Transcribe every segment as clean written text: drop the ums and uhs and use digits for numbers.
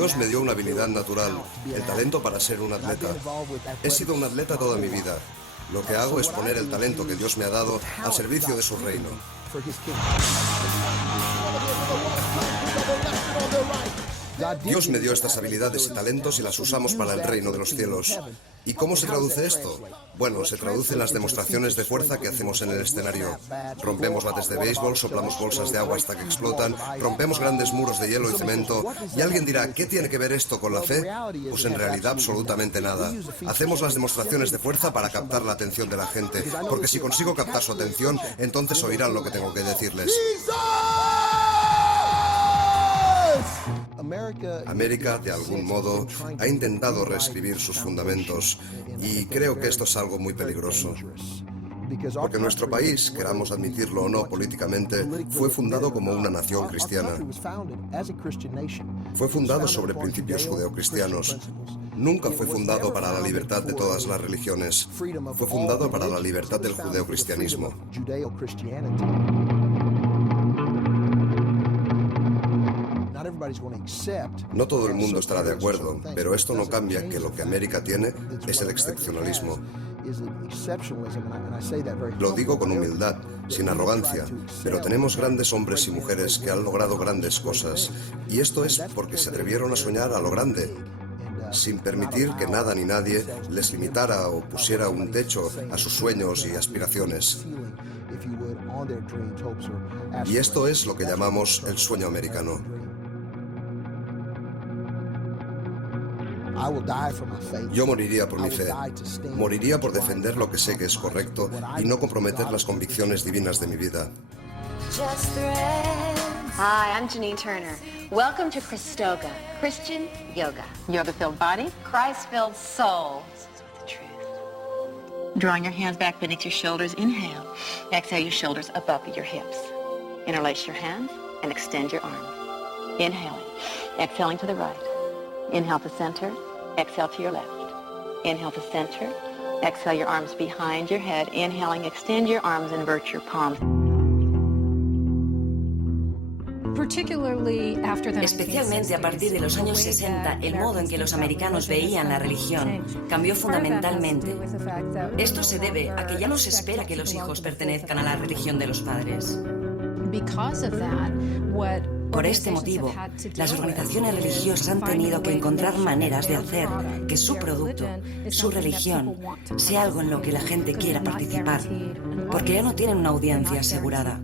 Dios me dio una habilidad natural, el talento para ser un atleta. He sido un atleta toda mi vida. Lo que hago es poner el talento que Dios me ha dado al servicio de su reino. Dios me dio estas habilidades y talentos y las usamos para el reino de los cielos. ¿Y cómo se traduce esto? Bueno, se traduce en las demostraciones de fuerza que hacemos en el escenario. Rompemos bates de béisbol, soplamos bolsas de agua hasta que explotan, rompemos grandes muros de hielo y cemento. Y alguien dirá, ¿qué tiene que ver esto con la fe? Pues en realidad absolutamente nada. Hacemos las demostraciones de fuerza para captar la atención de la gente, porque si consigo captar su atención, entonces oirán lo que tengo que decirles. América, de algún modo, ha intentado reescribir sus fundamentos y creo que esto es algo muy peligroso. Porque nuestro país, queramos admitirlo o no políticamente, fue fundado como una nación cristiana. Fue fundado sobre principios judeocristianos. Nunca fue fundado para la libertad de todas las religiones. Fue fundado para la libertad del judeocristianismo. No todo el mundo estará de acuerdo, pero esto no cambia que lo que América tiene es el excepcionalismo. Lo digo con humildad, sin arrogancia, pero tenemos grandes hombres y mujeres que han logrado grandes cosas. Y esto es porque se atrevieron a soñar a lo grande, sin permitir que nada ni nadie les limitara o pusiera un techo a sus sueños y aspiraciones. Y esto es lo que llamamos el sueño americano. Yo moriría por mi fe. Moriría por defender lo que sé que es correcto y no comprometer las convicciones divinas de mi vida. Hi, I'm Janine Turner. Welcome to Christoga, Christian yoga. Yoga-filled body, Christ-filled soul. The truth. Drawing your hands back beneath your shoulders. Inhale. Exhale your shoulders above your hips. Interlace your hands and extend your arms. Inhaling. Exhaling to the right. Inhale to center. Exhale to your left. Inhale to center. Exhale your arms behind your head. Inhaling, extend your arms, invert your palms. Especialmente a partir de los años 60, el modo en que los americanos veían la religión cambió fundamentalmente. Esto se debe a que ya no se espera que los hijos pertenezcan a la religión de los padres. Por este motivo, las organizaciones religiosas han tenido que encontrar maneras de hacer que su producto, su religión, sea algo en lo que la gente quiera participar, porque ya no tienen una audiencia asegurada,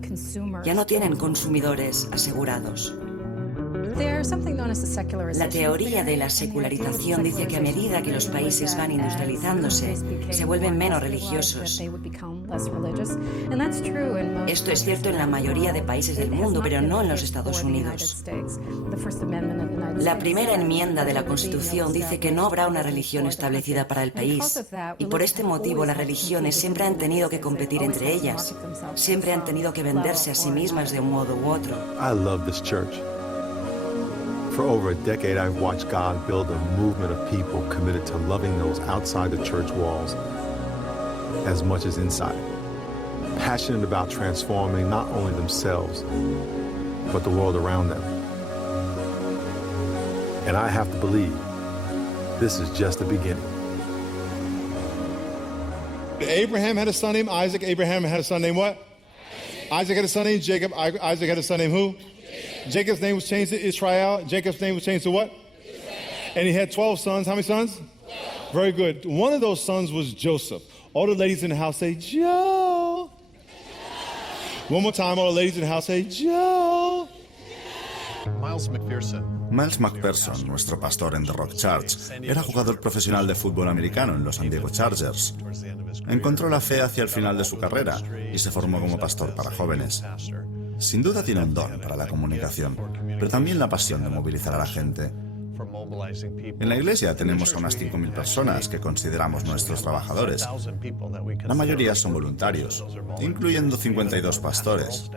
ya no tienen consumidores asegurados. La teoría de la secularización dice que a medida que los países van industrializándose, se vuelven menos religiosos. Esto es cierto en la mayoría de países del mundo, pero no en los Estados Unidos. La primera enmienda de la Constitución dice que no habrá una religión establecida para el país, y por este motivo las religiones siempre han tenido que competir entre ellas, siempre han tenido que venderse a sí mismas de un modo u otro. I love this church. For over a decade, I've watched God build a movement of people committed to loving those outside the church walls as much as inside. Passionate about transforming not only themselves, but the world around them. And I have to believe this is just the beginning. Abraham had a son named Isaac. Abraham had a son named what? Isaac had a son named Jacob. Isaac had a son named who? Jacob's name was changed to Israel. Jacob's name was changed to what? And he had 12 sons. How many sons? 12. Very good. One of those sons was Joseph. All the ladies in the house say, Joe. One more time, all the ladies in the house say, Joe. Miles McPherson, nuestro pastor en The Rock Church, era jugador profesional de fútbol americano en los San Diego Chargers. Encontró la fe hacia el final de su carrera y se formó como pastor para jóvenes. Sin duda tiene un don para la comunicación, pero también la pasión de movilizar a la gente. En la iglesia tenemos a unas 5.000 personas que consideramos nuestros trabajadores. La mayoría son voluntarios, incluyendo 52 pastores.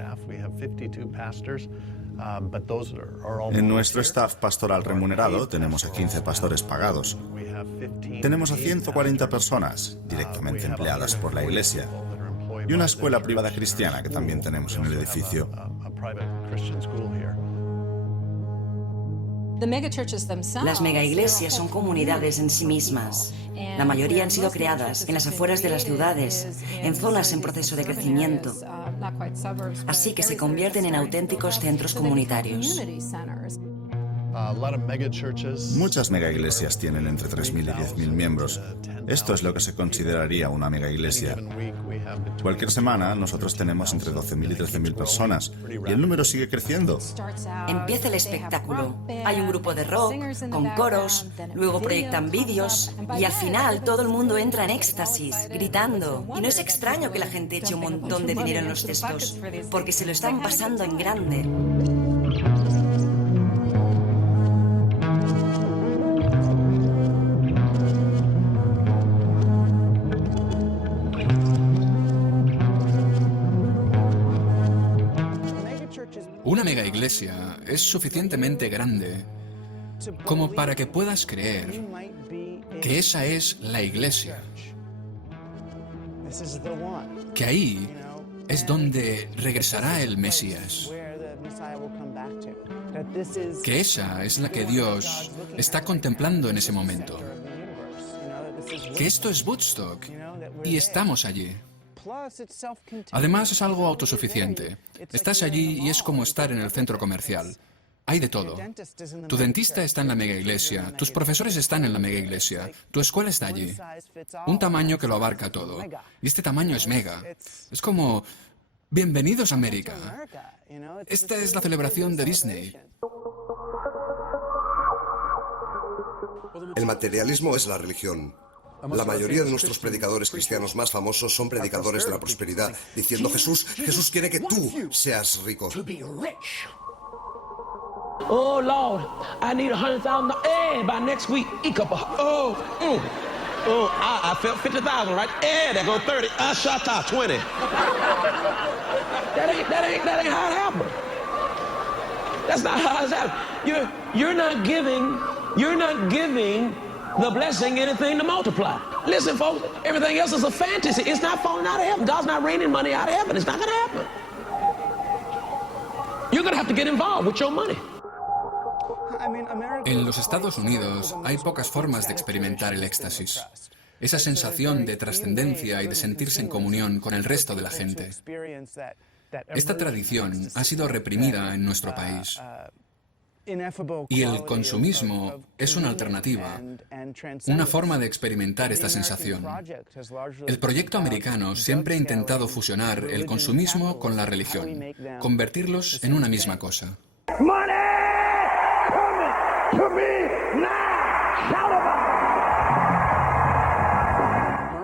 En nuestro staff pastoral remunerado tenemos a 15 pastores pagados. Tenemos a 140 personas directamente empleadas por la iglesia y una escuela privada cristiana que también tenemos en el edificio. Las megaiglesias son comunidades en sí mismas. La mayoría han sido creadas en las afueras de las ciudades, en zonas en proceso de crecimiento. Así que se convierten en auténticos centros comunitarios. Muchas megaiglesias tienen entre 3.000 y 10.000 miembros. Esto es lo que se consideraría una megaiglesia. Cualquier semana nosotros tenemos entre 12.000 y 13.000 personas y el número sigue creciendo. Empieza el espectáculo. Hay un grupo de rock, con coros, luego proyectan vídeos y al final todo el mundo entra en éxtasis, gritando. Y no es extraño que la gente eche un montón de dinero en los cestos, porque se lo están pasando en grande. Una megaiglesia es suficientemente grande como para que puedas creer que esa es la iglesia, que ahí es donde regresará el Mesías, que esa es la que Dios está contemplando en ese momento, que esto es Woodstock y estamos allí. Además es algo autosuficiente. Estás allí y es como estar en el centro comercial. Hay de todo. Tu dentista está en la megaiglesia, tus profesores están en la megaiglesia, tu escuela está allí. Un tamaño que lo abarca todo. Y este tamaño es mega. Es como, bienvenidos a América. Esta es la celebración de Disney. El materialismo es la religión. La mayoría de nuestros predicadores cristianos más famosos son predicadores de la prosperidad, diciendo Jesús quiere que tú seas rico. Oh, Lord, I need $100,000. Hey, by next week, I felt 50,000, right? Hey, there go 30. I shot out 20. That ain't how it happened. That's not how it's happened. You're not giving the blessing anything to multiply. Listen, folks, everything else is a fantasy. It's not falling out of heaven. God's not raining money out of heaven. It's not going to happen. You're going to have to get involved with your money. En los Estados Unidos hay pocas formas de experimentar el éxtasis. Esa sensación de trascendencia y de sentirse en comunión con el resto de la gente. Esta tradición ha sido reprimida en nuestro país. Y el consumismo es una alternativa, una forma de experimentar esta sensación. El proyecto americano siempre ha intentado fusionar el consumismo con la religión, convertirlos en una misma cosa.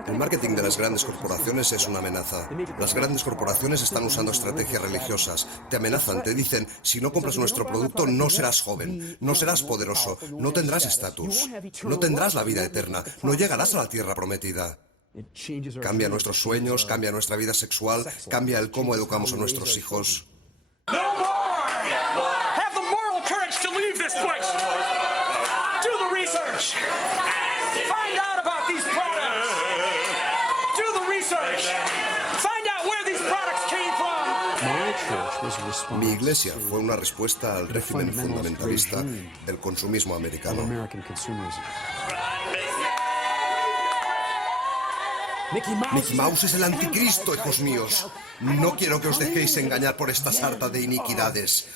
El marketing de las grandes corporaciones es una amenaza. Las grandes corporaciones están usando estrategias religiosas. Te amenazan, te dicen, si no compras nuestro producto no serás joven, no serás poderoso, no tendrás estatus, no tendrás la vida eterna, no llegarás a la tierra prometida. Cambia nuestros sueños, cambia nuestra vida sexual, cambia el cómo educamos a nuestros hijos. Mi iglesia fue una respuesta al régimen fundamentalista del consumismo americano. Mickey Mouse es el anticristo, hijos míos. No quiero que os dejéis engañar por esta sarta de iniquidades.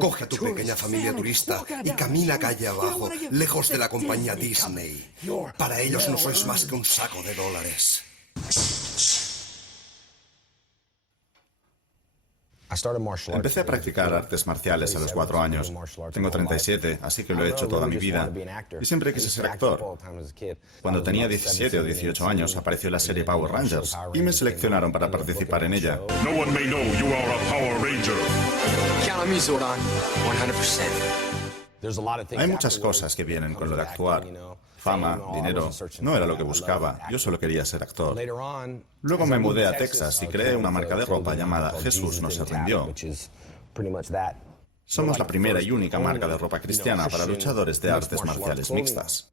Coge a tu pequeña familia turista y camina calle abajo, lejos de la compañía Disney. Para ellos no sois más que un saco de dólares. Empecé a practicar artes marciales a los 4 años. Tengo 37, así que lo he hecho toda mi vida. Y siempre quise ser actor. Cuando tenía 17 o 18 años, apareció la serie Power Rangers y me seleccionaron para participar en ella. No one may know you are a Power Ranger. Count on me, Zordon. 100%. Hay muchas cosas que vienen con lo de actuar. Fama, dinero, no era lo que buscaba, yo solo quería ser actor. Luego me mudé a Texas y creé una marca de ropa llamada Jesús no se rindió. Somos la primera y única marca de ropa cristiana para luchadores de artes marciales mixtas.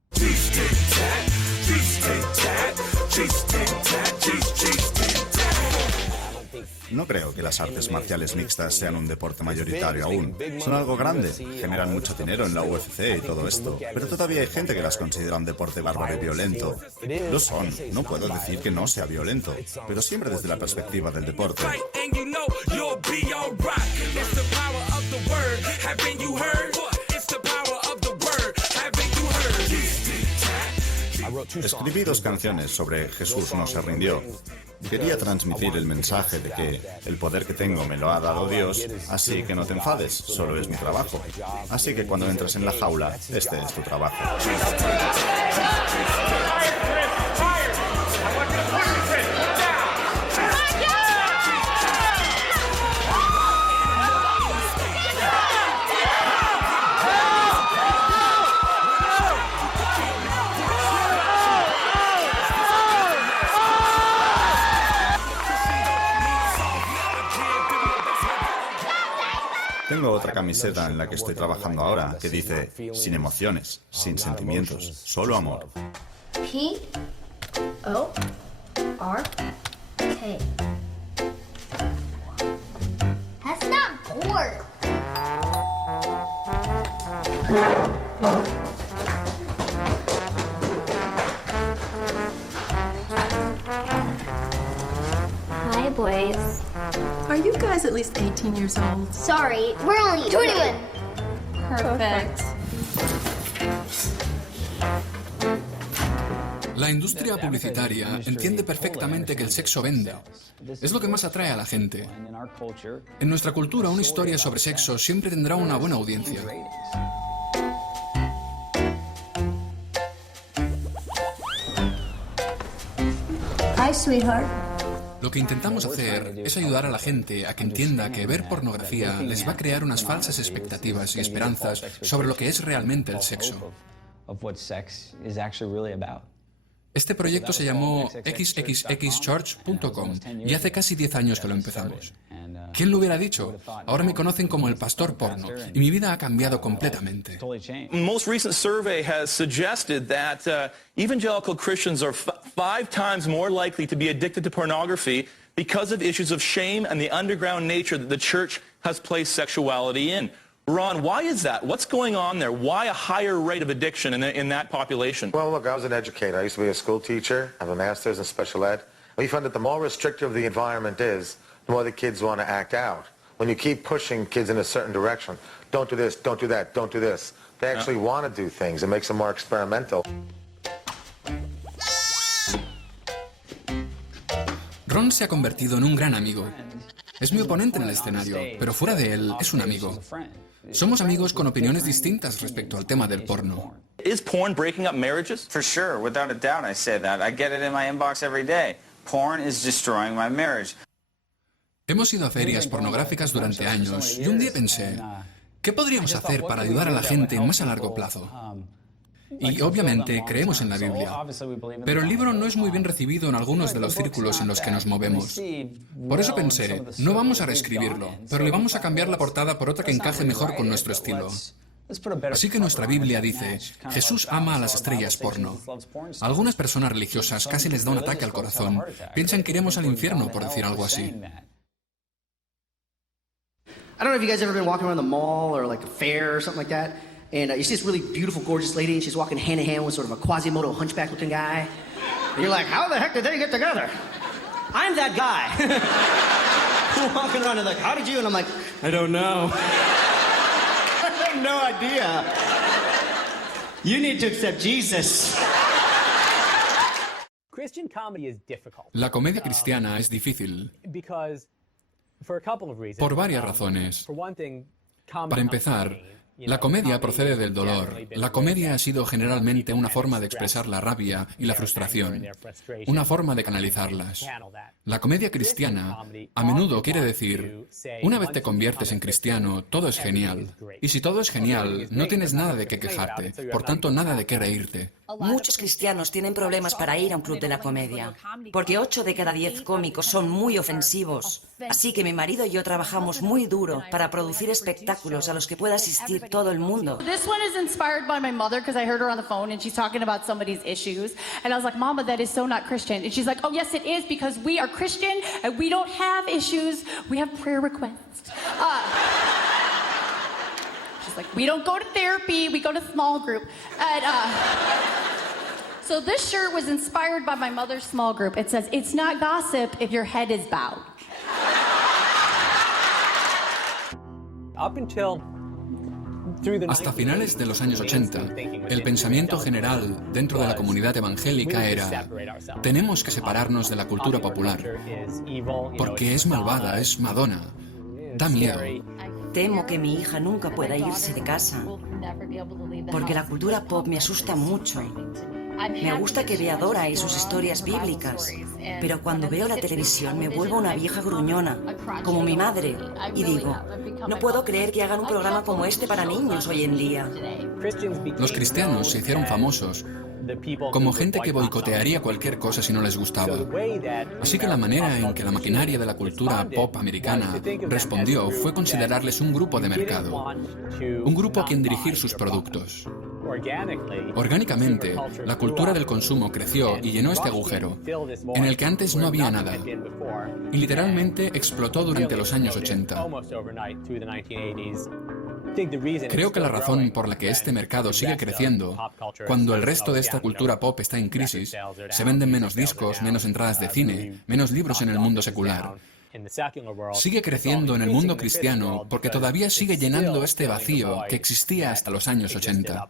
No creo que las artes marciales mixtas sean un deporte mayoritario aún. Son algo grande, generan mucho dinero en la UFC y todo esto, pero todavía hay gente que las considera un deporte bárbaro y violento. Lo son, no puedo decir que no sea violento, pero siempre desde la perspectiva del deporte. Escribí 2 canciones sobre Jesús no se rindió. Quería transmitir el mensaje de que el poder que tengo me lo ha dado Dios, así que no te enfades, solo es mi trabajo. Así que cuando entres en la jaula, este es tu trabajo. Tengo otra camiseta en la que estoy trabajando ahora que dice, sin emociones, sin sentimientos, solo amor. P-O-R-K. That's not pork. Hi, boys. Are you guys at least 18 years old? Sorry, we're only 21. Perfect. La industria publicitaria entiende perfectamente que el sexo vende. Es lo que más atrae a la gente. En nuestra cultura, una historia sobre sexo siempre tendrá una buena audiencia. Hi, sweetheart. Lo que intentamos hacer es ayudar a la gente a que entienda que ver pornografía les va a crear unas falsas expectativas y esperanzas sobre lo que es realmente el sexo. Este proyecto se llamó xxxchurch.com y hace casi 10 años que lo empezamos. ¿Quién lo hubiera dicho? Ahora me conocen como el pastor porno y mi vida ha cambiado completamente. Most recent survey has suggested that evangelical Christians are 5 times more likely to be addicted to pornography because of issues of shame and the underground nature that the church has placed sexuality in. Ron, why is that? What's going on there? Why a higher rate of addiction in that population? Well, look, I was an educator. I used to be a school teacher. I have a master's in special ed. We found that the more restrictive the environment is, the more the kids want to act out. When you keep pushing kids in a certain direction, don't do this, don't do that, don't do this, they actually want to do things. It makes them more experimental. Ron se ha convertido en un gran amigo. Es mi oponente en el escenario, pero fuera de él es un amigo. Somos amigos con opiniones distintas respecto al tema del porno. Is porn breaking up marriages? For sure, without a doubt I say that. I get it in my inbox every day. Porn is destroying my marriage. Hemos ido a ferias pornográficas durante años y un día pensé, ¿qué podríamos hacer para ayudar a la gente más a largo plazo? Y obviamente creemos en la Biblia, pero el libro no es muy bien recibido en algunos de los círculos en los que nos movemos. Por eso pensé, no vamos a reescribirlo, pero le vamos a cambiar la portada por otra que encaje mejor con nuestro estilo. Así que nuestra Biblia dice, Jesús ama a las estrellas porno. A algunas personas religiosas casi les da un ataque al corazón. Piensan que iremos al infierno por decir algo así. I don't know if you guys ever been walking around the mall or like a fair or something like that, and you see this really beautiful, gorgeous lady, and she's walking hand in hand with sort of a Quasimodo hunchback-looking guy. And you're like, how the heck did they get together? I'm that guy. Walking around and like, how did you? And I'm like, I don't know. I have no idea. You need to accept Jesus. La comedia cristiana es difícil por varias razones. Para empezar, la comedia procede del dolor. La comedia ha sido generalmente una forma de expresar la rabia y la frustración, una forma de canalizarlas. La comedia cristiana a menudo quiere decir, una vez te conviertes en cristiano, todo es genial. Y si todo es genial, no tienes nada de qué quejarte, por tanto nada de qué reírte. Muchos cristianos tienen problemas para ir a un club de la comedia, porque 8 de cada 10 cómicos son muy ofensivos. Así que mi marido y yo trabajamos muy duro para producir espectáculos a los que pueda asistir todo el mundo. This one is inspired by my mother because I heard her on the phone and she's talking about somebody's issues. And I was like, Mama, that is so not Christian. And she's like, oh, yes, it is because we are Christian and we don't have issues. We have prayer requests. She's like, we don't go to therapy, we go to small group. And so this shirt was inspired by my mother's small group. It says, it's not gossip if your head is bowed. Hasta finales de los años 80, el pensamiento general dentro de la comunidad evangélica era: tenemos que separarnos de la cultura popular, porque es malvada, es Madonna, da miedo. Temo que mi hija nunca pueda irse de casa, porque la cultura pop me asusta mucho. Me gusta que vea Dora y sus historias bíblicas, pero cuando veo la televisión me vuelvo una vieja gruñona, como mi madre, y digo, no puedo creer que hagan un programa como este para niños hoy en día. Los cristianos se hicieron famosos como gente que boicotearía cualquier cosa si no les gustaba. Así que la manera en que la maquinaria de la cultura pop americana respondió fue considerarles un grupo de mercado, un grupo a quien dirigir sus productos. Orgánicamente, la cultura del consumo creció y llenó este agujero, en el que antes no había nada, y literalmente explotó durante los años 80. Creo que la razón por la que este mercado sigue creciendo, cuando el resto de esta cultura pop está en crisis, se venden menos discos, menos entradas de cine, menos libros en el mundo secular. Sigue creciendo en el mundo cristiano porque todavía sigue llenando este vacío que existía hasta los años 80.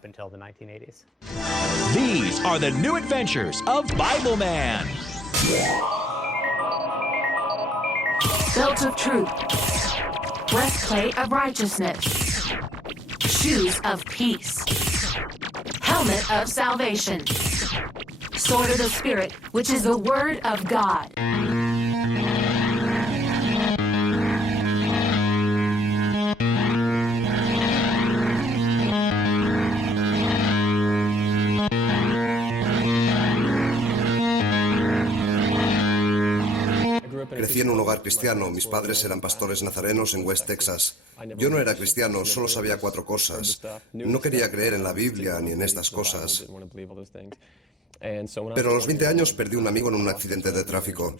These are the new adventures of Bible Man. Belt of truth, breastplate of righteousness, shoes of peace, helmet of salvation, sword of the Spirit, which is the word of God. Crecí en un hogar cristiano. Mis padres eran pastores nazarenos en West Texas. Yo no era cristiano, solo sabía 4 cosas. No quería creer en la Biblia ni en estas cosas. Pero a los 20 años perdí un amigo en un accidente de tráfico.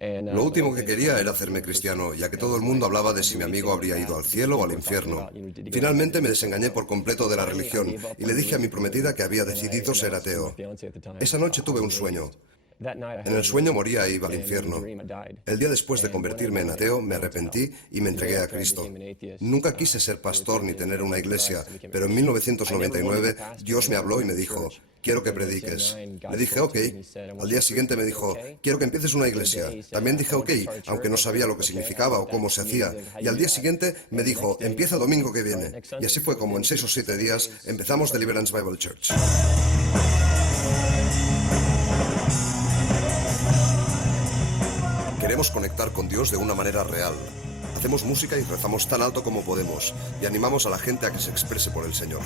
Lo último que quería era hacerme cristiano, ya que todo el mundo hablaba de si mi amigo habría ido al cielo o al infierno. Finalmente me desengañé por completo de la religión y le dije a mi prometida que había decidido ser ateo. Esa noche tuve un sueño. En el sueño moría e iba al infierno. El día después de convertirme en ateo, me arrepentí y me entregué a Cristo. Nunca quise ser pastor ni tener una iglesia, pero en 1999 Dios me habló y me dijo, quiero que prediques. Le dije, ok. Al día siguiente me dijo, quiero que empieces una iglesia. También dije, ok, aunque no sabía lo que significaba o cómo se hacía. Y al día siguiente me dijo, empieza domingo que viene. Y así fue como en 6 o 7 días empezamos Deliverance Bible Church. Queremos conectar con Dios de una manera real. Hacemos música y rezamos tan alto como podemos y animamos a la gente a que se exprese por el Señor.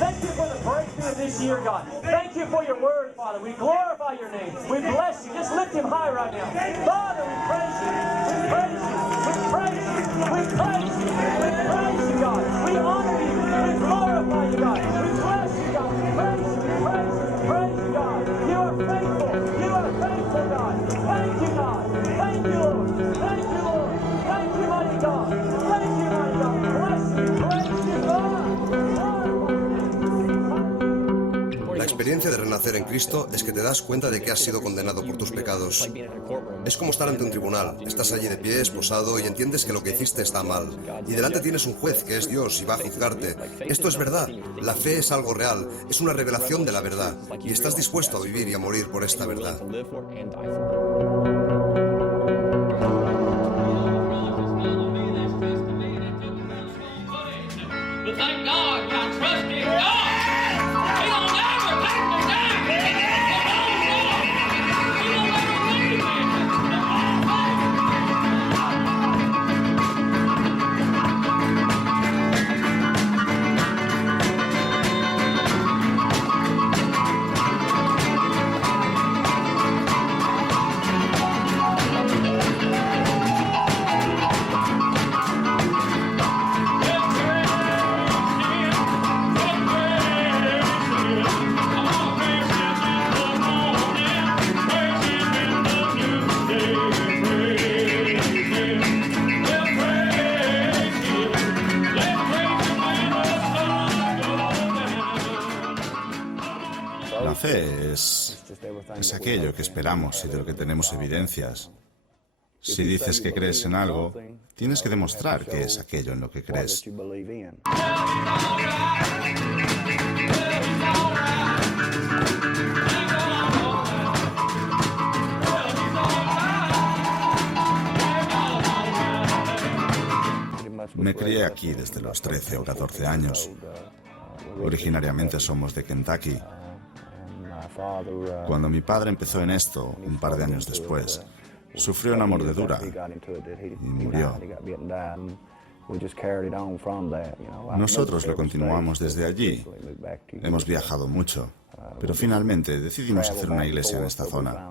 Thank you for the breakthrough this year, God. Thank you for your word, Father. We glorify your name. We bless you. Just lift him high right now. Father, we praise you. We praise you. We praise you. We praise you. We praise you, God. We honor you. We glorify you, God. We bless you, God. We praise you. We praise you. We praise you, God. You are faithful. You are faithful, God. Thank you, God. Thank you, Lord. Thank you, Lord. Thank you, mighty God. Thank you, mighty God. Bless you. Praise you, God. La experiencia de renacer en Cristo es que te das cuenta de que has sido condenado por tus pecados. Es como estar ante un tribunal. Estás allí de pie, esposado, y entiendes que lo que hiciste está mal. Y delante tienes un juez que es Dios y va a juzgarte. Esto es verdad. La fe es algo real. Es una revelación de la verdad. Y estás dispuesto a vivir y a morir por esta verdad. Thank God, I trust in God. fe es aquello que esperamos y de lo que tenemos evidencias. Si dices que crees en algo, tienes que demostrar que es aquello en lo que crees. Me crié aquí desde los 13 o 14 años. Originariamente somos de Kentucky. Cuando mi padre empezó en esto, un par de años después, sufrió una mordedura y murió. Nosotros lo continuamos desde allí. Hemos viajado mucho, pero finalmente decidimos hacer una iglesia en esta zona.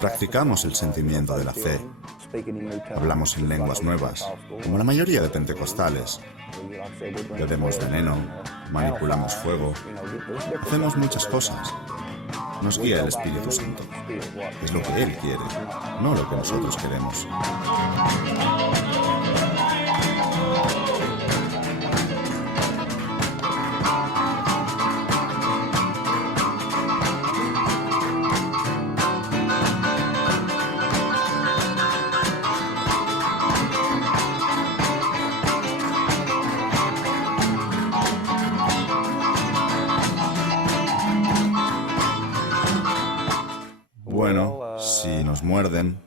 Practicamos el sentimiento de la fe. Hablamos en lenguas nuevas, como la mayoría de pentecostales. Bebemos veneno, manipulamos fuego, hacemos muchas cosas. Nos guía el Espíritu Santo. Es lo que Él quiere, no lo que nosotros queremos. Bueno, si nos muerden,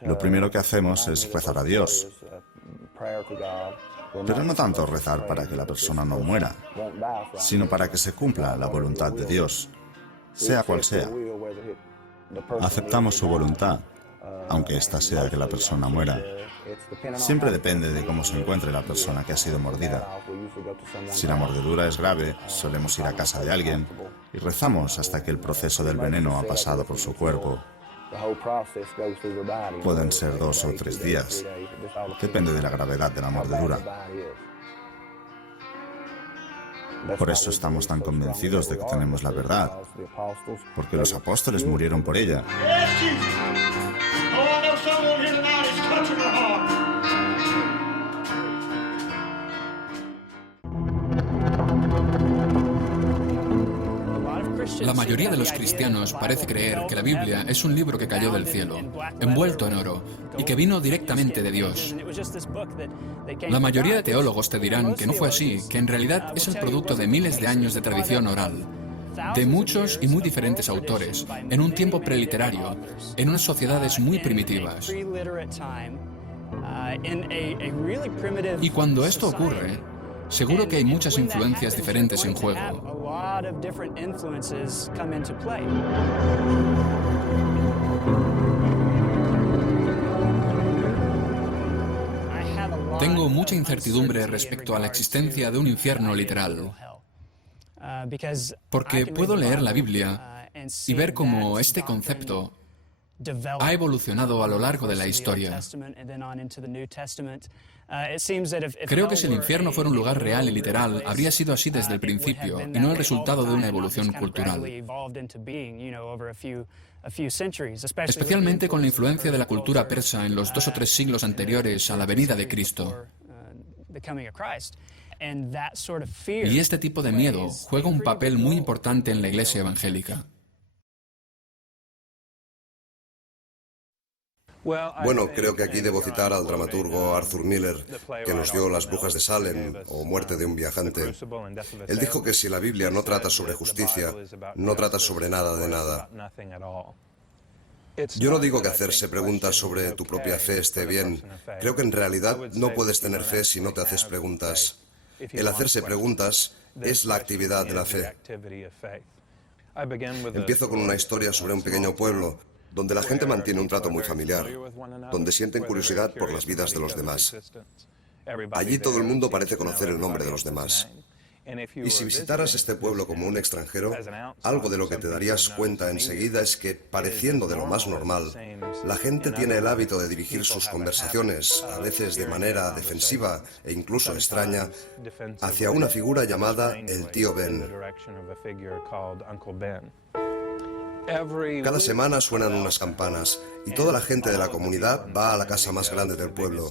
lo primero que hacemos es rezar a Dios. Pero no tanto rezar para que la persona no muera, sino para que se cumpla la voluntad de Dios, sea cual sea. Aceptamos su voluntad, aunque ésta sea que la persona muera. Siempre depende de cómo se encuentre la persona que ha sido mordida. Si la mordedura es grave, solemos ir a casa de alguien y rezamos hasta que el proceso del veneno ha pasado por su cuerpo. Pueden ser 2 o 3 días. Depende de la gravedad de la mordedura. Por eso estamos tan convencidos de que tenemos la verdad, porque los apóstoles murieron por ella. La mayoría de los cristianos parece creer que la Biblia es un libro que cayó del cielo, envuelto en oro, y que vino directamente de Dios. La mayoría de teólogos te dirán que no fue así, que en realidad es el producto de miles de años de tradición oral, de muchos y muy diferentes autores, en un tiempo preliterario, en unas sociedades muy primitivas. Y cuando esto ocurre, seguro que hay muchas influencias diferentes en juego. Tengo mucha incertidumbre respecto a la existencia de un infierno literal, porque puedo leer la Biblia y ver cómo este concepto ha evolucionado a lo largo de la historia. Creo que si el infierno fuera un lugar real y literal, habría sido así desde el principio, y no el resultado de una evolución cultural. Especialmente con la influencia de la cultura persa en los 2 o 3 siglos anteriores a la venida de Cristo. Y este tipo de miedo juega un papel muy importante en la Iglesia evangélica. Bueno, creo que aquí debo citar al dramaturgo Arthur Miller, que nos dio Las brujas de Salem o Muerte de un viajante. Él dijo que si la Biblia no trata sobre justicia, no trata sobre nada de nada. Yo no digo que hacerse preguntas sobre tu propia fe esté bien. Creo que en realidad no puedes tener fe si no te haces preguntas. El hacerse preguntas es la actividad de la fe. Empiezo con una historia sobre un pequeño pueblo, donde la gente mantiene un trato muy familiar, donde sienten curiosidad por las vidas de los demás. Allí todo el mundo parece conocer el nombre de los demás. Y si visitaras este pueblo como un extranjero, algo de lo que te darías cuenta enseguida es que, pareciendo de lo más normal, la gente tiene el hábito de dirigir sus conversaciones, a veces de manera defensiva e incluso extraña, hacia una figura llamada el tío Ben. Cada semana suenan unas campanas y toda la gente de la comunidad va a la casa más grande del pueblo.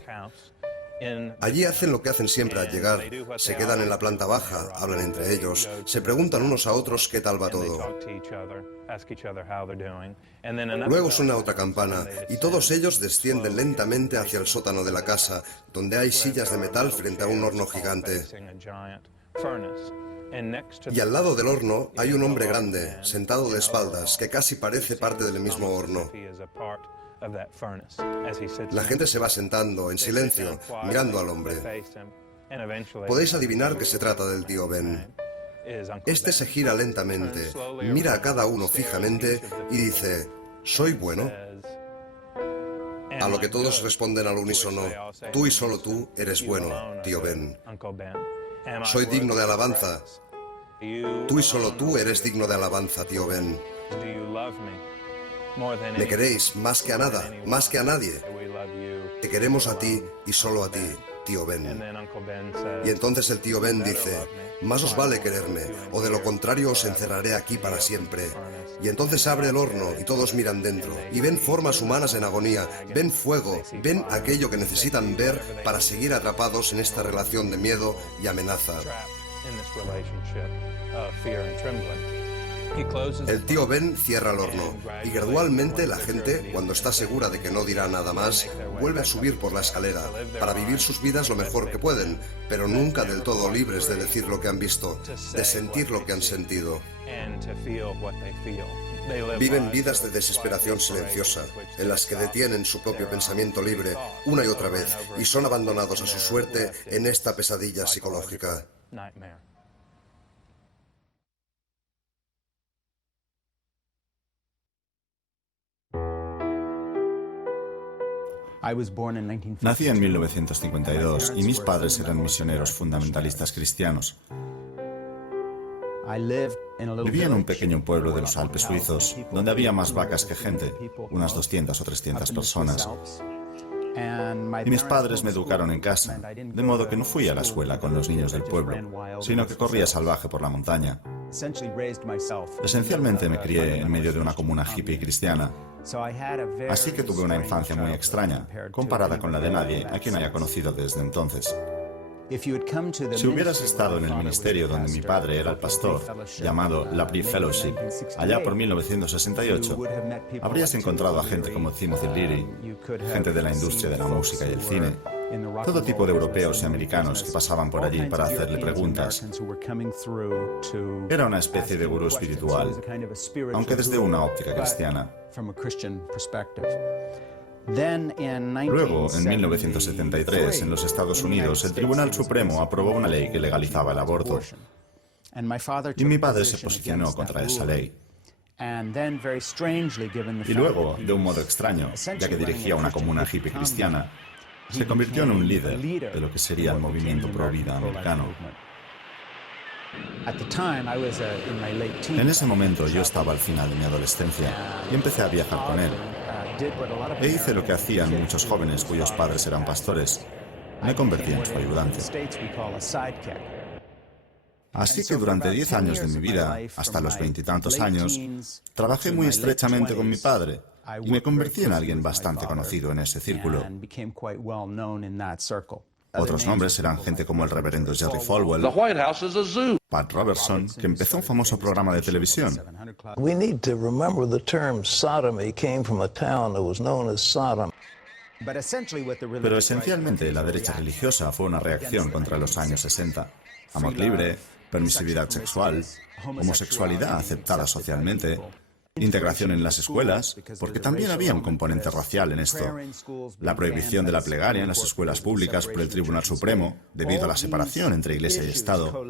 Allí hacen lo que hacen siempre al llegar, se quedan en la planta baja, hablan entre ellos, se preguntan unos a otros qué tal va todo. Luego suena otra campana y todos ellos descienden lentamente hacia el sótano de la casa, donde hay sillas de metal frente a un horno gigante. Y al lado del horno hay un hombre grande, sentado de espaldas, que casi parece parte del mismo horno. La gente se va sentando, en silencio, mirando al hombre. Podéis adivinar que se trata del tío Ben. Este se gira lentamente, mira a cada uno fijamente y dice, ¿soy bueno? A lo que todos responden al unísono, tú y solo tú eres bueno, tío Ben. Soy digno de alabanza. Tú y solo tú eres digno de alabanza, tío Ben. Me queréis más que a nada, más que a nadie. Te queremos a ti y solo a ti, tío Ben. Y entonces el tío Ben dice, más os vale quererme, o de lo contrario os encerraré aquí para siempre. Y entonces abre el horno y todos miran dentro y ven formas humanas en agonía, ven fuego, ven aquello que necesitan ver para seguir atrapados en esta relación de miedo y amenaza. El tío Ben cierra el horno y gradualmente la gente, cuando está segura de que no dirá nada más, vuelve a subir por la escalera para vivir sus vidas lo mejor que pueden, pero nunca del todo libres de decir lo que han visto, de sentir lo que han sentido. Viven vidas de desesperación silenciosa, en las que detienen su propio pensamiento libre una y otra vez y son abandonados a su suerte en esta pesadilla psicológica. Nací en 1952 y mis padres eran misioneros fundamentalistas cristianos. Vivía en un pequeño pueblo de los Alpes suizos, donde había más vacas que gente, unas 200 o 300 personas. Y mis padres me educaron en casa, de modo que no fui a la escuela con los niños del pueblo, sino que corría salvaje por la montaña. Esencialmente me crié en medio de una comuna hippie cristiana, así que tuve una infancia muy extraña, comparada con la de nadie a quien haya conocido desde entonces. Si hubieras estado en el ministerio donde mi padre era el pastor, llamado La Pri Fellowship, allá por 1968, habrías encontrado a gente como Timothy Leary, gente de la industria de la música y el cine, todo tipo de europeos y americanos que pasaban por allí para hacerle preguntas. Era una especie de gurú espiritual, aunque desde una óptica cristiana. Luego, en 1973, en los Estados Unidos, el Tribunal Supremo aprobó una ley que legalizaba el aborto. Y mi padre se posicionó contra esa ley. Y luego, de un modo extraño, ya que dirigía una comuna hippie cristiana, se convirtió en un líder de lo que sería el movimiento pro-vida americano. En ese momento yo estaba al final de mi adolescencia y empecé a viajar con él. E hice lo que hacían muchos jóvenes cuyos padres eran pastores. Me convertí en su ayudante. Así que durante 10 años de mi vida, hasta los 20 y tantos años, trabajé muy estrechamente con mi padre y me convertí en alguien bastante conocido en ese círculo. Otros nombres eran gente como el reverendo Jerry Falwell, Pat Robertson, que empezó un famoso programa de televisión. We need to remember the term sodomy came from a town that was known as Sodom. Pero esencialmente la derecha religiosa fue una reacción contra los años 60. Amor libre, permisividad sexual, homosexualidad aceptada socialmente, integración en las escuelas, porque también había un componente racial en esto. La prohibición de la plegaria en las escuelas públicas por el Tribunal Supremo, debido a la separación entre Iglesia y Estado.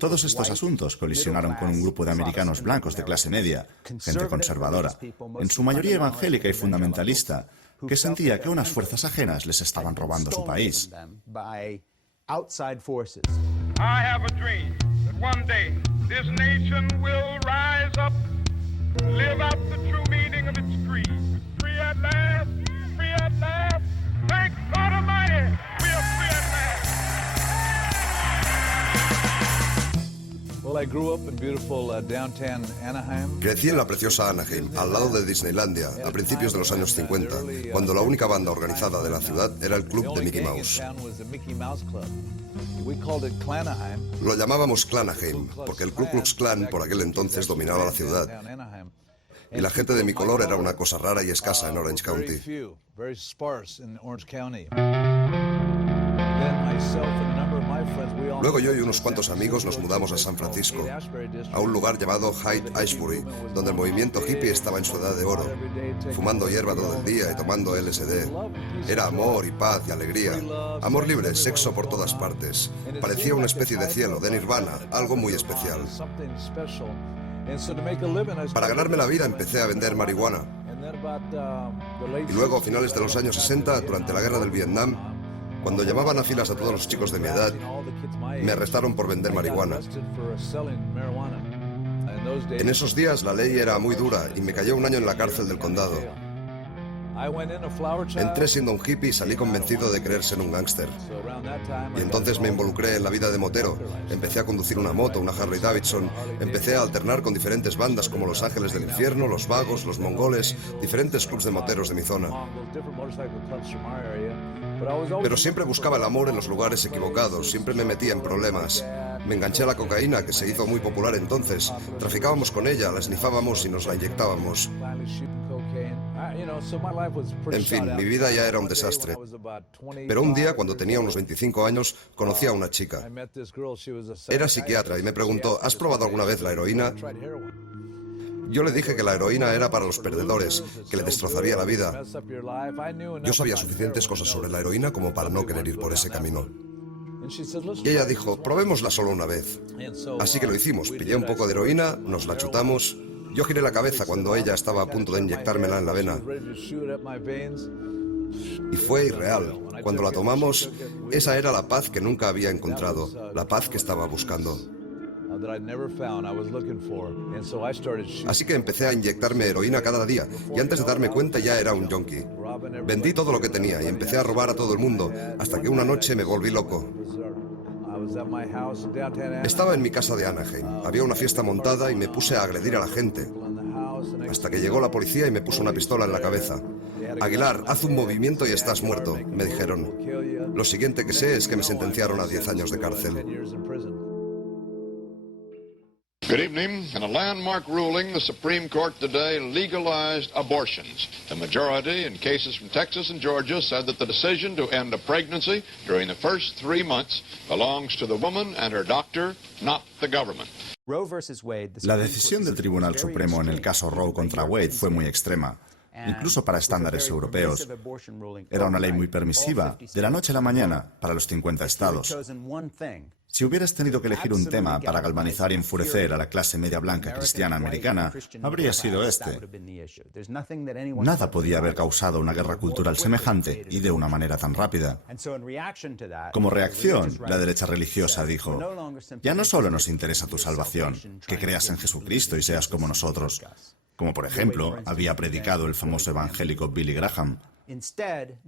Todos estos asuntos colisionaron con un grupo de americanos blancos de clase media, gente conservadora, en su mayoría evangélica y fundamentalista, que sentía que unas fuerzas ajenas les estaban robando su país. I have a dream that one day this nation will rise up, live out the true meaning of its creed. Free at last, free at last. Thank God Almighty, we are free at last. Crecí en la preciosa Anaheim, al lado de Disneylandia, a principios de los años 50, cuando la única banda organizada de la ciudad era el club de Mickey Mouse. Lo llamábamos Clanaheim, porque el Ku Klux Klan por aquel entonces dominaba la ciudad. Y la gente de mi color era una cosa rara y escasa en Orange County. Luego yo y unos cuantos amigos nos mudamos a San Francisco, a un lugar llamado Haight-Ashbury, donde el movimiento hippie estaba en su edad de oro, fumando hierba todo el día y tomando LSD. Era amor y paz y alegría, amor libre, sexo por todas partes. Parecía una especie de cielo, de nirvana, algo muy especial. Para ganarme la vida empecé a vender marihuana. Y luego, a finales de los años 60, durante la guerra del Vietnam, cuando llamaban a filas a todos los chicos de mi edad, me arrestaron por vender marihuana. En esos días la ley era muy dura y me cayó un año en la cárcel del condado. Entré siendo un hippie y salí convencido de querer ser un gángster. Y entonces me involucré en la vida de motero. Empecé a conducir una moto, una Harley Davidson. Empecé a alternar con diferentes bandas como Los Ángeles del Infierno, Los Vagos, Los Mongoles, diferentes clubs de moteros de mi zona. Pero siempre buscaba el amor en los lugares equivocados, siempre me metía en problemas. Me enganché a la cocaína, que se hizo muy popular entonces. Traficábamos con ella, la esnifábamos y nos la inyectábamos. En fin, mi vida ya era un desastre. Pero un día, cuando tenía unos 25 años, conocí a una chica. Era psiquiatra y me preguntó, ¿has probado alguna vez la heroína? Yo le dije que la heroína era para los perdedores, que le destrozaría la vida. Yo sabía suficientes cosas sobre la heroína como para no querer ir por ese camino. Y ella dijo, probémosla solo una vez. Así que lo hicimos, pillé un poco de heroína, nos la chutamos. Yo giré la cabeza cuando ella estaba a punto de inyectármela en la vena. Y fue irreal. Cuando la tomamos, esa era la paz que nunca había encontrado, la paz que estaba buscando. Así que empecé a inyectarme heroína cada día, y antes de darme cuenta ya era un yonki. Vendí todo lo que tenía y empecé a robar a todo el mundo, hasta que una noche me volví loco. Estaba en mi casa de Anaheim, había una fiesta montada y me puse a agredir a la gente. Hasta que llegó la policía y me puso una pistola en la cabeza. Aguilar, haz un movimiento y estás muerto, me dijeron. Lo siguiente que sé es que me sentenciaron a 10 años de cárcel. Good evening. In a landmark ruling, the Supreme Court today legalized abortions. The majority in cases from Texas and Georgia said that the decision to end a pregnancy during the first 3 months belongs to the woman and her doctor, not the government. La decisión del Tribunal Supremo en el caso Roe contra Wade fue muy extrema, incluso para estándares europeos. Era una ley muy permisiva, de la noche a la mañana, para los 50 estados. Si hubieras tenido que elegir un tema para galvanizar y enfurecer a la clase media blanca cristiana americana, habría sido este. Nada podía haber causado una guerra cultural semejante y de una manera tan rápida. Como reacción, la derecha religiosa dijo, ya no solo nos interesa tu salvación, que creas en Jesucristo y seas como nosotros, como por ejemplo había predicado el famoso evangélico Billy Graham.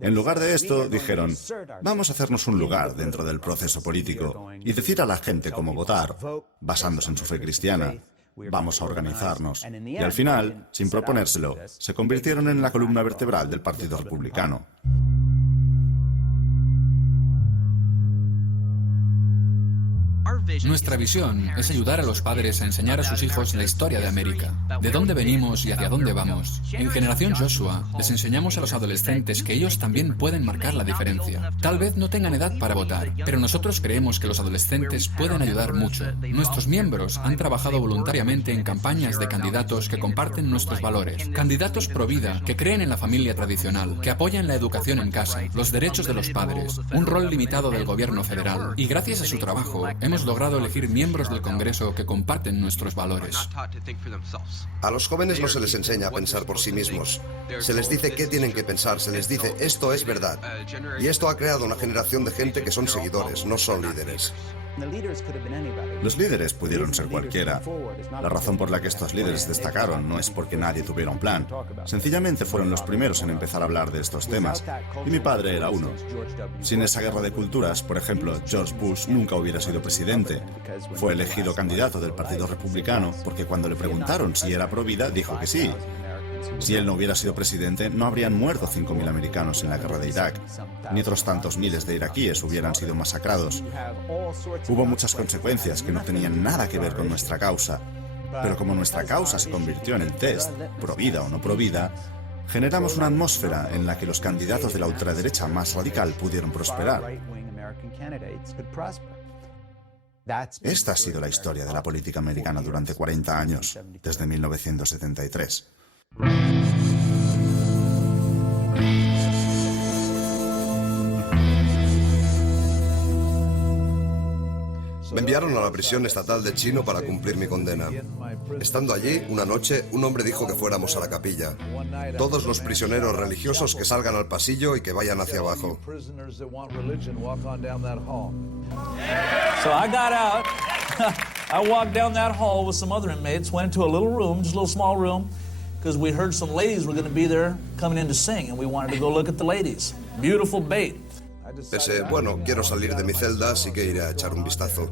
En lugar de esto, dijeron, vamos a hacernos un lugar dentro del proceso político y decir a la gente cómo votar, basándose en su fe cristiana. Vamos a organizarnos. Y al final, sin proponérselo, se convirtieron en la columna vertebral del Partido Republicano. Nuestra visión es ayudar a los padres a enseñar a sus hijos la historia de América, de dónde venimos y hacia dónde vamos. En Generación Joshua les enseñamos a los adolescentes que ellos también pueden marcar la diferencia. Tal vez no tengan edad para votar, pero nosotros creemos que los adolescentes pueden ayudar mucho. Nuestros miembros han trabajado voluntariamente en campañas de candidatos que comparten nuestros valores. Candidatos pro vida, que creen en la familia tradicional, que apoyan la educación en casa, los derechos de los padres, un rol limitado del gobierno federal. Y gracias a su trabajo, hemos logrado elegir miembros del Congreso que comparten nuestros valores. A los jóvenes no se les enseña a pensar por sí mismos. Se les dice qué tienen que pensar, se les dice esto es verdad. Y esto ha creado una generación de gente que son seguidores, no son líderes. Los líderes pudieron ser cualquiera. La razón por la que estos líderes destacaron no es porque nadie tuviera un plan. Sencillamente fueron los primeros en empezar a hablar de estos temas. Y mi padre era uno. Sin esa guerra de culturas, por ejemplo, George Bush nunca hubiera sido presidente. Fue elegido candidato del Partido Republicano porque cuando le preguntaron si era pro vida, dijo que sí. Si él no hubiera sido presidente, no habrían muerto 5.000 americanos en la guerra de Irak, ni otros tantos miles de iraquíes hubieran sido masacrados. Hubo muchas consecuencias que no tenían nada que ver con nuestra causa, pero como nuestra causa se convirtió en el test, pro vida o no pro vida, generamos una atmósfera en la que los candidatos de la ultraderecha más radical pudieron prosperar. Esta ha sido la historia de la política americana durante 40 años, desde 1973. Me enviaron a la prisión estatal de Chino para cumplir mi condena. Estando allí, una noche, un hombre dijo que fuéramos a la capilla. Todos los prisioneros religiosos que salgan al pasillo y que vayan hacia abajo. So I got out. I walked down that hall with some other inmates, went to a little room, just a little small room, because we heard some ladies were going to be there coming in to sing, and we wanted to go look at the ladies. Beautiful bait. Pensé, bueno, quiero salir de mi celda, así que iré a echar un vistazo.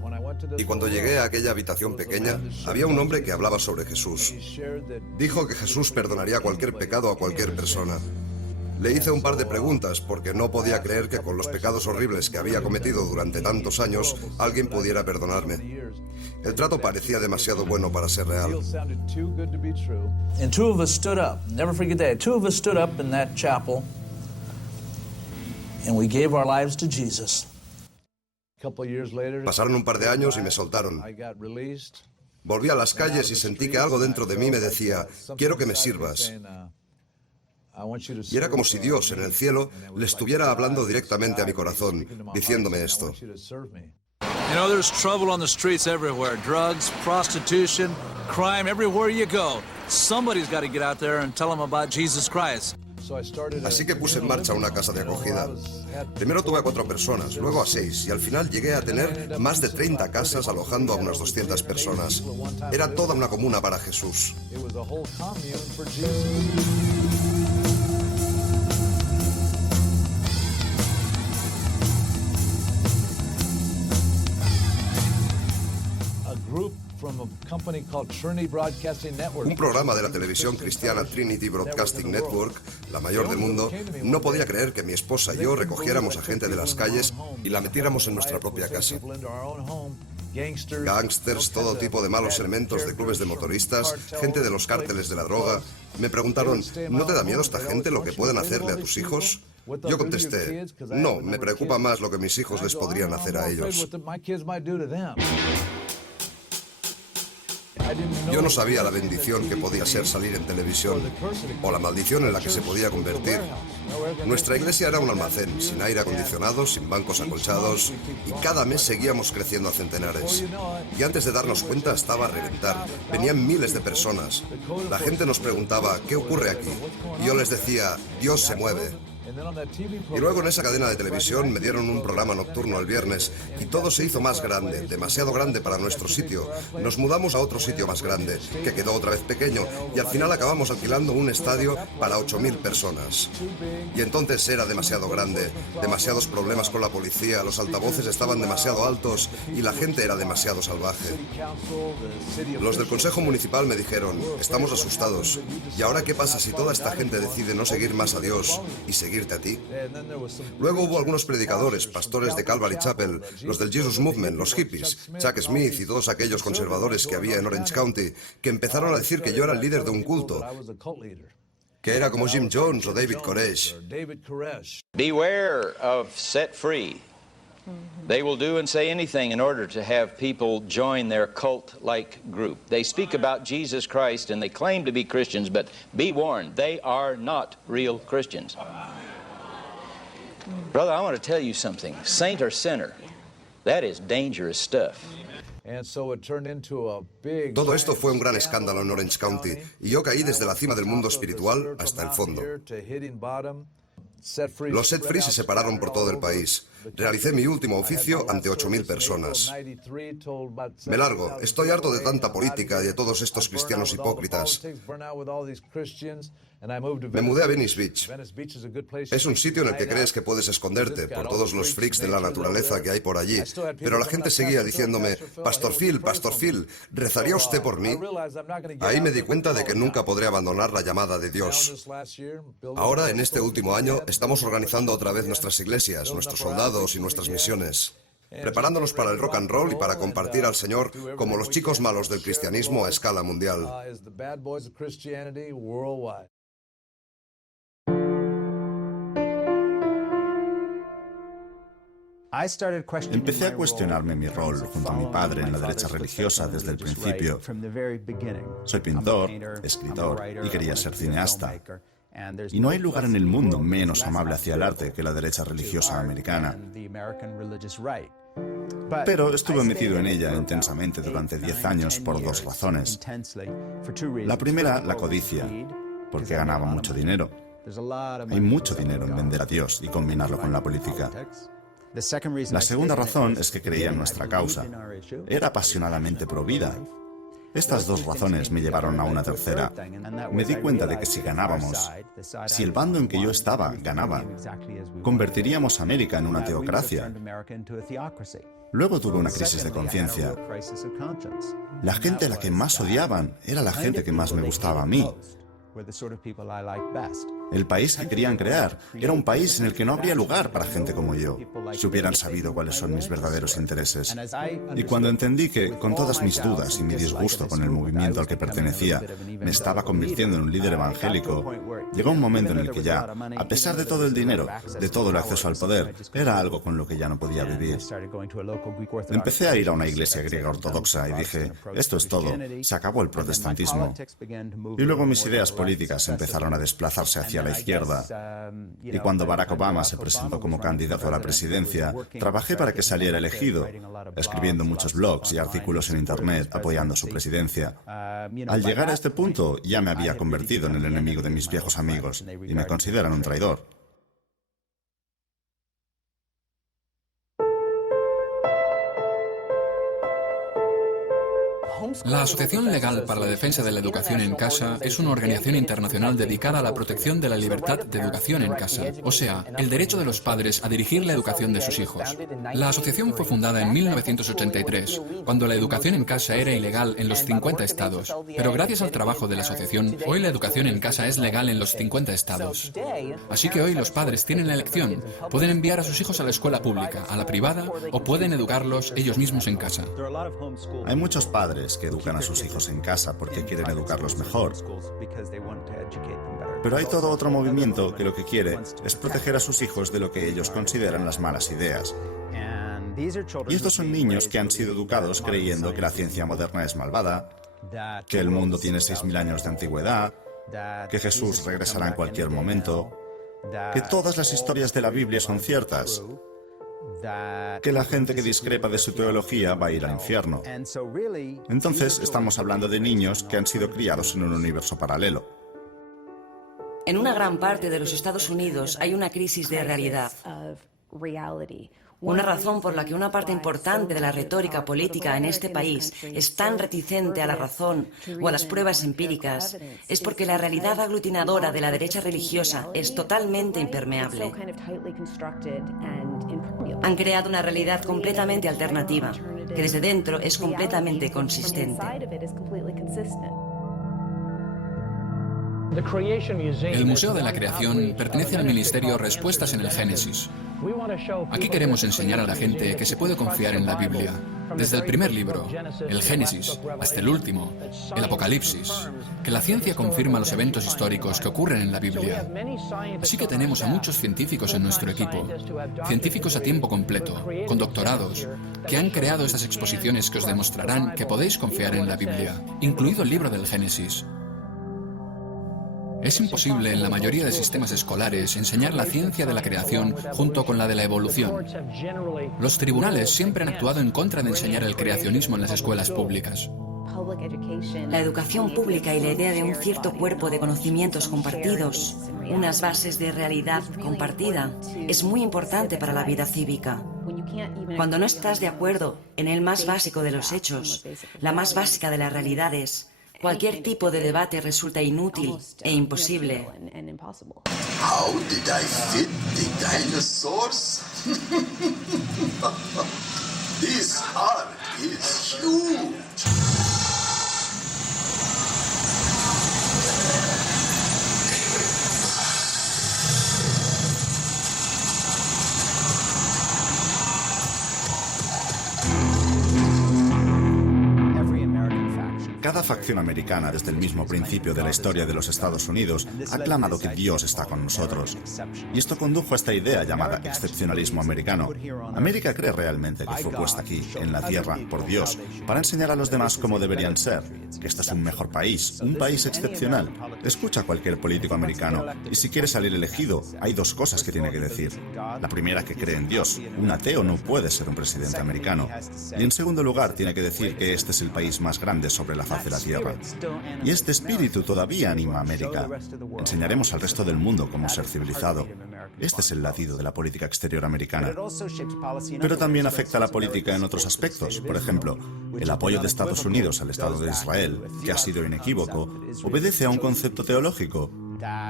Y cuando llegué a aquella habitación pequeña, había un hombre que hablaba sobre Jesús. Dijo que Jesús perdonaría cualquier pecado a cualquier persona. Le hice un par de preguntas porque no podía creer que con los pecados horribles que había cometido durante tantos años, alguien pudiera perdonarme. El trato parecía demasiado bueno para ser real. And two of us stood up. Never forget that. Two of us stood up in that chapel. And we gave our lives to Jesus. Pasaron un par de años y me soltaron. Volví a las calles y sentí que algo dentro de mí me decía, quiero que me sirvas. Y era como si Dios en el cielo le estuviera hablando directamente a mi corazón, diciéndome esto. You know, there's trouble on the streets everywhere. Drugs, prostitution, crime, everywhere you go. Somebody's got to get out there and tell them about Jesus Christ. Así que puse en marcha una casa de acogida. Primero tuve a 4 personas, luego a 6, y al final llegué a tener más de 30 casas alojando a unas 200 personas. Era toda una comuna para Jesús. Un programa de la televisión cristiana Trinity Broadcasting Network, la mayor del mundo, no podía creer que mi esposa y yo recogiéramos a gente de las calles y la metiéramos en nuestra propia casa. Gangsters, todo tipo de malos elementos de clubes de motoristas, gente de los cárteles de la droga. Me preguntaron, ¿no te da miedo esta gente lo que pueden hacerle a tus hijos? Yo contesté, no, me preocupa más lo que mis hijos les podrían hacer a ellos. Yo no sabía la bendición que podía ser salir en televisión, o la maldición en la que se podía convertir. Nuestra iglesia era un almacén, sin aire acondicionado, sin bancos acolchados, y cada mes seguíamos creciendo a centenares. Y antes de darnos cuenta estaba a reventar. Venían miles de personas. La gente nos preguntaba, ¿qué ocurre aquí? Y yo les decía, Dios se mueve. Y luego en esa cadena de televisión me dieron un programa nocturno el viernes y todo se hizo más grande, demasiado grande para nuestro sitio. Nos mudamos a otro sitio más grande, que quedó otra vez pequeño, y al final acabamos alquilando un estadio para 8.000 personas. Y entonces era demasiado grande, demasiados problemas con la policía, los altavoces estaban demasiado altos y la gente era demasiado salvaje. Los del Consejo Municipal me dijeron, estamos asustados, ¿y ahora qué pasa si toda esta gente decide no seguir más a Dios y seguirte a ti? Luego hubo algunos predicadores, pastores de Calvary Chapel, los del Jesus Movement, los hippies, Chuck Smith y todos aquellos conservadores que había en Orange County, que empezaron a decir que yo era el líder de un culto, que era como Jim Jones o David Koresh. Beware of set free. They will do and say anything in order to have people join their cult-like group. They speak about Jesus Christ and they claim to be Christians, but be warned, they are not real Christians. Brother, I want to tell you something. Saint or sinner, that is dangerous stuff. Todo esto fue un gran escándalo en Orange County y yo caí desde la cima del mundo espiritual hasta el fondo. Los set free se separaron por todo el país. Realicé mi último oficio ante 8.000 personas. Me largo. Estoy harto de tanta política y de todos estos cristianos hipócritas. Me mudé a Venice Beach. Es un sitio en el que crees que puedes esconderte por todos los freaks de la naturaleza que hay por allí. Pero la gente seguía diciéndome, Pastor Phil, ¿rezaría usted por mí? Ahí me di cuenta de que nunca podré abandonar la llamada de Dios. Ahora, en este último año, estamos organizando otra vez nuestras iglesias, nuestros soldados y nuestras misiones, preparándonos para el rock and roll y para compartir al Señor como los chicos malos del cristianismo a escala mundial. Empecé a cuestionarme mi rol junto a mi padre en la derecha religiosa desde el principio. Soy pintor, escritor y quería ser cineasta. Y no hay lugar en el mundo menos amable hacia el arte que la derecha religiosa americana. Pero estuve metido en ella intensamente durante 10 años por 2 razones. La primera, la codicia, porque ganaba mucho dinero. Hay mucho dinero en vender a Dios y combinarlo con la política. La segunda razón es que creía en nuestra causa. Era apasionadamente pro vida. Estas 2 razones me llevaron a una tercera. Me di cuenta de que si ganábamos, si el bando en que yo estaba ganaba, convertiríamos a América en una teocracia. Luego tuve una crisis de conciencia. La gente a la que más odiaban era la gente que más me gustaba a mí. El país que querían crear era un país en el que no habría lugar para gente como yo, si hubieran sabido cuáles son mis verdaderos intereses. Y cuando entendí que, con todas mis dudas y mi disgusto con el movimiento al que pertenecía, me estaba convirtiendo en un líder evangélico, llegó un momento en el que ya, a pesar de todo el dinero, de todo el acceso al poder, era algo con lo que ya no podía vivir. Empecé a ir a una iglesia griega ortodoxa y dije, esto es todo, se acabó el protestantismo. Y luego mis ideas políticas empezaron a desplazarse hacia la izquierda. Y cuando Barack Obama se presentó como candidato a la presidencia, trabajé para que saliera elegido, escribiendo muchos blogs y artículos en Internet apoyando su presidencia. Al llegar a este punto, ya me había convertido en el enemigo de mis viejos amigos y me consideran un traidor. La Asociación Legal para la Defensa de la Educación en Casa es una organización internacional dedicada a la protección de la libertad de educación en casa, o sea, el derecho de los padres a dirigir la educación de sus hijos. La asociación fue fundada en 1983, cuando la educación en casa era ilegal en los 50 estados, pero gracias al trabajo de la asociación, hoy la educación en casa es legal en los 50 estados. Así que hoy los padres tienen la elección, pueden enviar a sus hijos a la escuela pública, a la privada, o pueden educarlos ellos mismos en casa. Hay muchos padres que educan a sus hijos en casa porque quieren educarlos mejor. Pero hay todo otro movimiento que lo que quiere es proteger a sus hijos de lo que ellos consideran las malas ideas. Y estos son niños que han sido educados creyendo que la ciencia moderna es malvada, que el mundo tiene 6.000 años de antigüedad, que Jesús regresará en cualquier momento, que todas las historias de la Biblia son ciertas, que la gente que discrepa de su teología va a ir al infierno. Entonces, estamos hablando de niños que han sido criados en un universo paralelo. En una gran parte de los Estados Unidos hay una crisis de realidad. Una razón por la que una parte importante de la retórica política en este país es tan reticente a la razón o a las pruebas empíricas es porque la realidad aglutinadora de la derecha religiosa es totalmente impermeable. Han creado una realidad completamente alternativa, que desde dentro es completamente consistente. El Museo de la Creación pertenece al Ministerio Respuestas en el Génesis. Aquí queremos enseñar a la gente que se puede confiar en la Biblia, desde el primer libro, el Génesis, hasta el último, el Apocalipsis, que la ciencia confirma los eventos históricos que ocurren en la Biblia. Así que tenemos a muchos científicos en nuestro equipo, científicos a tiempo completo, con doctorados, que han creado estas exposiciones que os demostrarán que podéis confiar en la Biblia, incluido el libro del Génesis. Es imposible en la mayoría de sistemas escolares enseñar la ciencia de la creación junto con la de la evolución. Los tribunales siempre han actuado en contra de enseñar el creacionismo en las escuelas públicas. La educación pública y la idea de un cierto cuerpo de conocimientos compartidos, unas bases de realidad compartida, es muy importante para la vida cívica. Cuando no estás de acuerdo en el más básico de los hechos, la más básica de las realidades, cualquier tipo de debate resulta inútil e imposible. How did I fit the dinosaurs? This heart is huge. Cada facción americana desde el mismo principio de la historia de los Estados Unidos ha clamado que Dios está con nosotros. Y esto condujo a esta idea llamada excepcionalismo americano. América cree realmente que fue puesta aquí, en la tierra, por Dios, para enseñar a los demás cómo deberían ser, que este es un mejor país, un país excepcional. Escucha a cualquier político americano, y si quiere salir elegido, hay dos cosas que tiene que decir. La primera, que cree en Dios. Un ateo no puede ser un presidente americano. Y en segundo lugar, tiene que decir que este es el país más grande sobre la faz de la tierra. Y este espíritu todavía anima a América. Enseñaremos al resto del mundo cómo ser civilizado. Este es el latido de la política exterior americana. Pero también afecta a la política en otros aspectos. Por ejemplo, el apoyo de Estados Unidos al Estado de Israel, que ha sido inequívoco, obedece a un concepto teológico.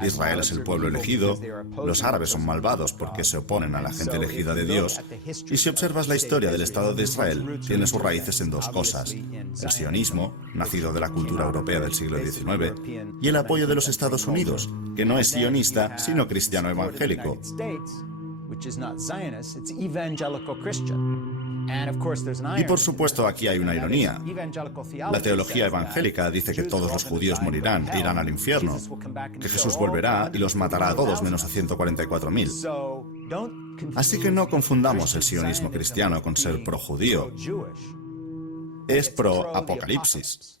Israel es el pueblo elegido, los árabes son malvados porque se oponen a la gente elegida de Dios, y si observas la historia del Estado de Israel, tiene sus raíces en dos cosas: el sionismo, nacido de la cultura europea del siglo XIX, y el apoyo de los Estados Unidos, que no es sionista, sino cristiano evangélico. Y por supuesto aquí hay una ironía. La teología evangélica dice que todos los judíos morirán e irán al infierno, que Jesús volverá y los matará a todos menos a 144.000. Así que no confundamos el sionismo cristiano con ser pro-judío. Es pro-apocalipsis.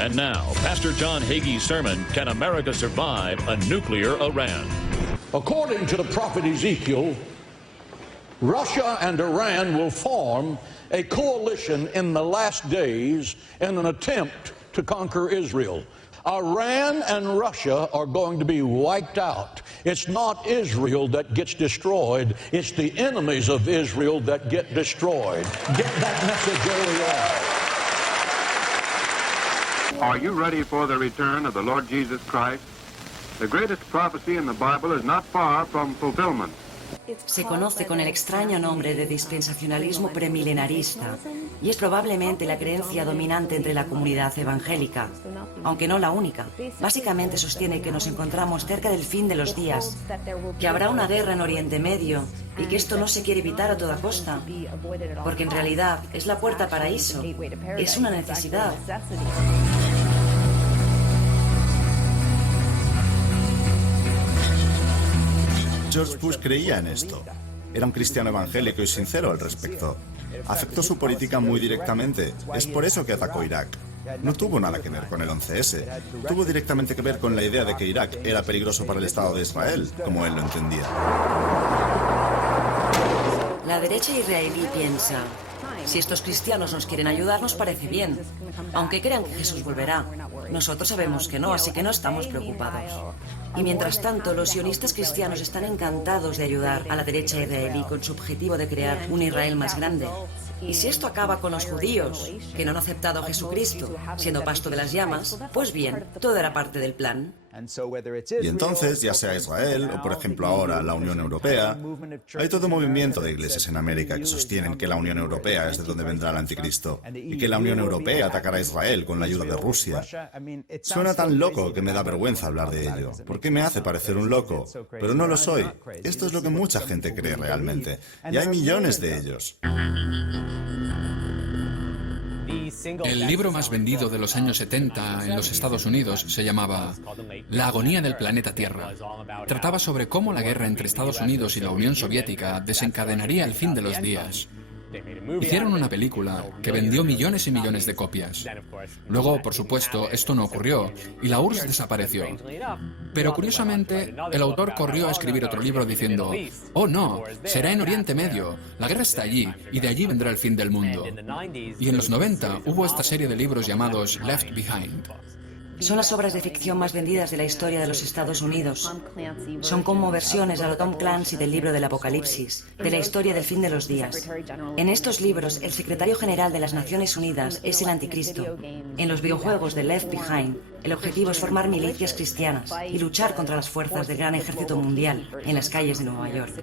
And now, Pastor John Hagee's sermon, Can America Survive a Nuclear Iran? According to the prophet Ezekiel, Russia and Iran will form a coalition in the last days in an attempt to conquer Israel. Iran and Russia are going to be wiped out. It's not Israel that gets destroyed, it's the enemies of Israel that get destroyed. Get that message early on. Are you ready for the return of the Lord Jesus Christ? The greatest prophecy in the Bible is not far from fulfillment. Se conoce con el extraño nombre de dispensacionalismo premilenarista y es probablemente la creencia dominante entre la comunidad evangélica, aunque no la única. Básicamente sostiene que nos encontramos cerca del fin de los días, que habrá una guerra en Oriente Medio y que esto no se quiere evitar a toda costa, porque en realidad es la puerta al paraíso, es una necesidad. George Bush creía en esto. Era un cristiano evangélico y sincero al respecto. Afectó su política muy directamente. Es por eso que atacó Irak. No tuvo nada que ver con el 11S. Tuvo directamente que ver con la idea de que Irak era peligroso para el Estado de Israel, como él lo entendía. La derecha israelí piensa: si estos cristianos nos quieren ayudar, nos parece bien, aunque crean que Jesús volverá. Nosotros sabemos que no, así que no estamos preocupados. Y mientras tanto, los sionistas cristianos están encantados de ayudar a la derecha israelí con su objetivo de crear un Israel más grande. Y si esto acaba con los judíos, que no han aceptado a Jesucristo, siendo pasto de las llamas, pues bien, todo era parte del plan. Y entonces, ya sea Israel o, por ejemplo, ahora la Unión Europea, hay todo movimiento de iglesias en América que sostienen que la Unión Europea es de donde vendrá el anticristo y que la Unión Europea atacará a Israel con la ayuda de Rusia. Suena tan loco que me da vergüenza hablar de ello, porque me hace parecer un loco, pero no lo soy. Esto es lo que mucha gente cree realmente, y hay millones de ellos. El libro más vendido de los años 70 en los Estados Unidos se llamaba La agonía del planeta Tierra. Trataba sobre cómo la guerra entre Estados Unidos y la Unión Soviética desencadenaría el fin de los días. Hicieron una película que vendió millones y millones de copias. Luego, por supuesto, esto no ocurrió y la URSS desapareció. Pero curiosamente, el autor corrió a escribir otro libro diciendo: «Oh no, será en Oriente Medio, la guerra está allí y de allí vendrá el fin del mundo». Y en los 90 hubo esta serie de libros llamados Left Behind. Son las obras de ficción más vendidas de la historia de los Estados Unidos. Son como versiones a lo Tom Clancy del libro del Apocalipsis, de la historia del fin de los días. En estos libros, el secretario general de las Naciones Unidas es el anticristo. En los videojuegos de Left Behind, el objetivo es formar milicias cristianas y luchar contra las fuerzas del gran ejército mundial en las calles de Nueva York.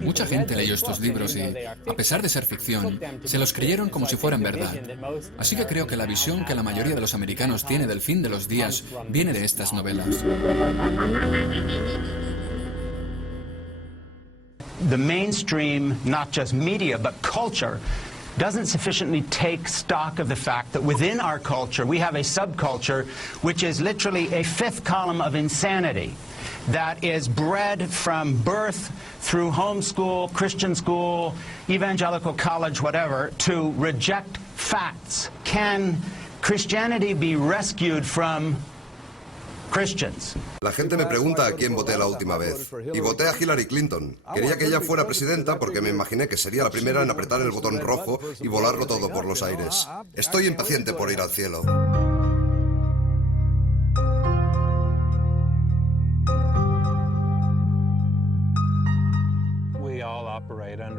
Mucha gente leyó estos libros y, a pesar de ser ficción, se los creyeron como si fueran verdad. Así que creo que la visión que la mayoría de los americanos tiene del fin de los días viene de estas novelas. The mainstream, not just media, but culture, doesn't sufficiently take stock of the fact that within our culture we have a subculture which is literally a fifth column of insanity that is bred from birth through homeschool, Christian school, evangelical college, whatever, to reject facts. Can Christianity be rescued from Christians? La gente me pregunta a quién voté la última vez. Y voté a Hillary Clinton. Quería que ella fuera presidenta porque me imaginé que sería la primera en apretar el botón rojo y volarlo todo por los aires. Estoy impaciente por ir al cielo.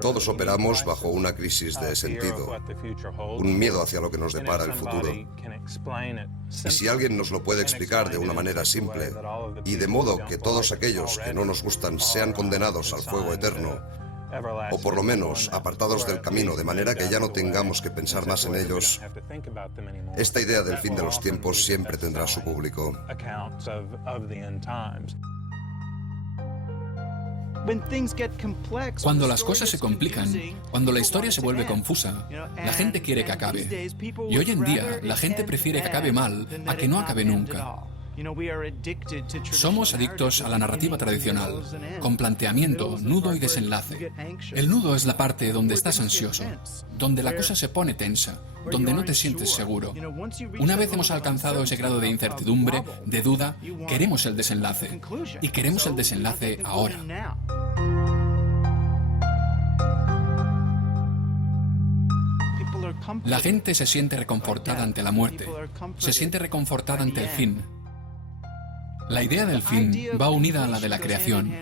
Todos operamos bajo una crisis de sentido, un miedo hacia lo que nos depara el futuro. Y si alguien nos lo puede explicar de una manera simple, y de modo que todos aquellos que no nos gustan sean condenados al fuego eterno, o por lo menos apartados del camino de manera que ya no tengamos que pensar más en ellos, esta idea del fin de los tiempos siempre tendrá su público. Cuando las cosas se complican, cuando la historia se vuelve confusa, la gente quiere que acabe. Y hoy en día, la gente prefiere que acabe mal a que no acabe nunca. Somos adictos a la narrativa tradicional, con planteamiento, nudo y desenlace. El nudo es la parte donde estás ansioso, donde la cosa se pone tensa, donde no te sientes seguro. Una vez hemos alcanzado ese grado de incertidumbre, de duda, queremos el desenlace. Y queremos el desenlace ahora. La gente se siente reconfortada ante la muerte, se siente reconfortada ante el fin. La idea del fin va unida a la de la creación.